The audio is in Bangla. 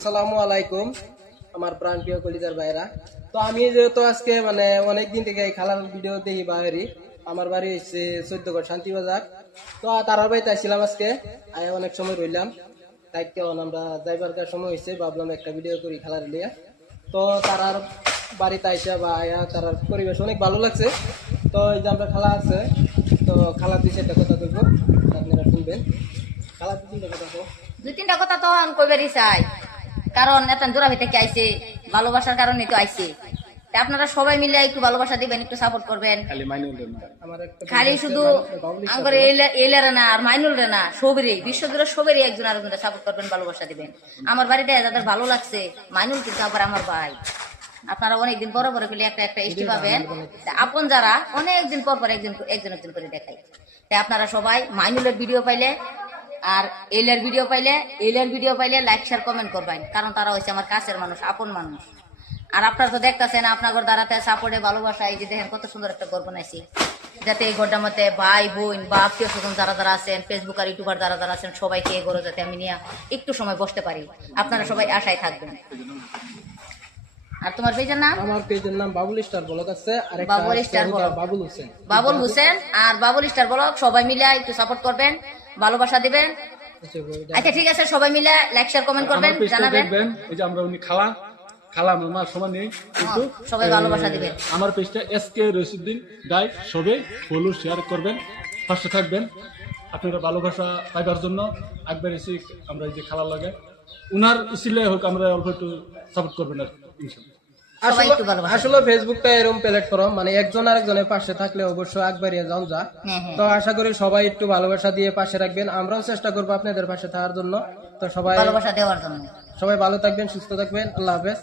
আসসালামু আলাইকুম আমার প্রাণপ্রিয় কলিজার ভাইরা। তো আমি যেহেতু আজকে মানে অনেকদিন থেকে এই খেলার ভিডিও দেখি বাইরে, আমার বাড়ি হচ্ছে 14 শান্তিবাজার। তো তারার বাড়িতে আসছিলাম আজকে, অনেক সময় রইলাম, তাই কেমন আমরা যাইবার সময় হয়েছে, ভাবলাম একটা ভিডিও করি খেলার লিয়ে। তো তারার বাড়িতে আইসা বা তারার পরিবেশ অনেক ভালো লাগছে। তো এই যে আমরা খেলা আছে, তো খেলার দিকে একটা কথা বলবো, আপনারা শুনবেন। খেলার দিকে কথা বলবো, দুই তিনটা কথা তো কইবারই চাই, কারণ এত দূরা হইতে কি আইছে, ভালোবাসার কারণে তো আইছে। তা আপনারা সবাই মিলে একটু ভালোবাসা দিবেন, একটু সাপোর্ট করবেন। আমার একটা খালি শুধু আমার এলারে না আর মাইনুল রে না, সবেরই বিশ্বজুড়ে সবেরই একজন আরেকজনের সাপোর্ট করবেন, ভালোবাসা দিবেন। আমার বাড়িতে যাদের ভালো লাগছে, মাইনুল কিন্তু আবার আমার ভাই। আপনারা অনেকদিন পরে পরে পেলে একটা একটা ইস্টি পাবেন। আপন যারা অনেকদিন পর পর একজন একজন একজন করে দেখাই। তাই আপনারা সবাই মাইনুলের ভিডিও পাইলে আর এলের ভিডিও পাইলে লাইক শেয়ার কমেন্ট করবেন, কারণ তারা হচ্ছে আমার কাছের মানুষ, আপন মানুষ। আর আপনারা তো দেখতেছেন আপনার দ্বারাতে সাপোর্টে ভালোবাসা, এই যে দেখেন কত সুন্দর একটা ঘর বানাইছি, যাতে এই ঘরটার মধ্যে ভাই বোন বা আত্মীয় স্বজন যারা যারা আছেন, ফেসবুক আর ইউটিউবার যারা যারা আছেন, সবাইকে এই ঘরে যাতে আমি নিয়ে একটু সময় বসতে পারি। আপনারা সবাই আশায় থাকবেন। আর তোমার পেজের নাম? আমার পেজের নাম বাবুল স্টার ব্লগ আছে, আর একটা বাবুল স্টার ব্লগ, বাবুল হোসেন, বাবুল হোসেন আর বাবুল স্টার ব্লগ। সবাই মিলে একটু সাপোর্ট করবেন, ভালোবাসা দিবেন। আচ্ছা ঠিক আছে, সবাই মিলে লাইক শেয়ার কমেন্ট করবেন, জানাবেন। এই যে আমরা উনি খালা আমার মা সমান নেই, কিন্তু সবাই ভালোবাসা দিবেন। আমার পেজটা এসকে রশিদুদ্দিন গাই, সবাই ফলো শেয়ার করবেন, পাশে থাকবেন। আপনারা ভালোবাসা পাইবার জন্য একবার এসে আমরা এই যে খেলা লাগে উনার উচিলে হোক, আমরা অল্প একটু সাপোর্ট করবেন আর ইনশাআল্লাহ। আসলে ফেসবুকটা এরকম প্ল্যাটফর্ম, মানে একজন আরেকজনের পাশে থাকলে অবশ্যই একবারিয়ে যাও যা। তো আশা করি সবাই একটু ভালোবাসা দিয়ে পাশে রাখবেন, আমরাও চেষ্টা করবো আপনাদের পাশে থাকার জন্য। তো সবাই ভালোবাসা দেওয়ার জন্য সবাই ভালো থাকবেন, সুস্থ থাকবেন, আল্লাহ হাফেজ।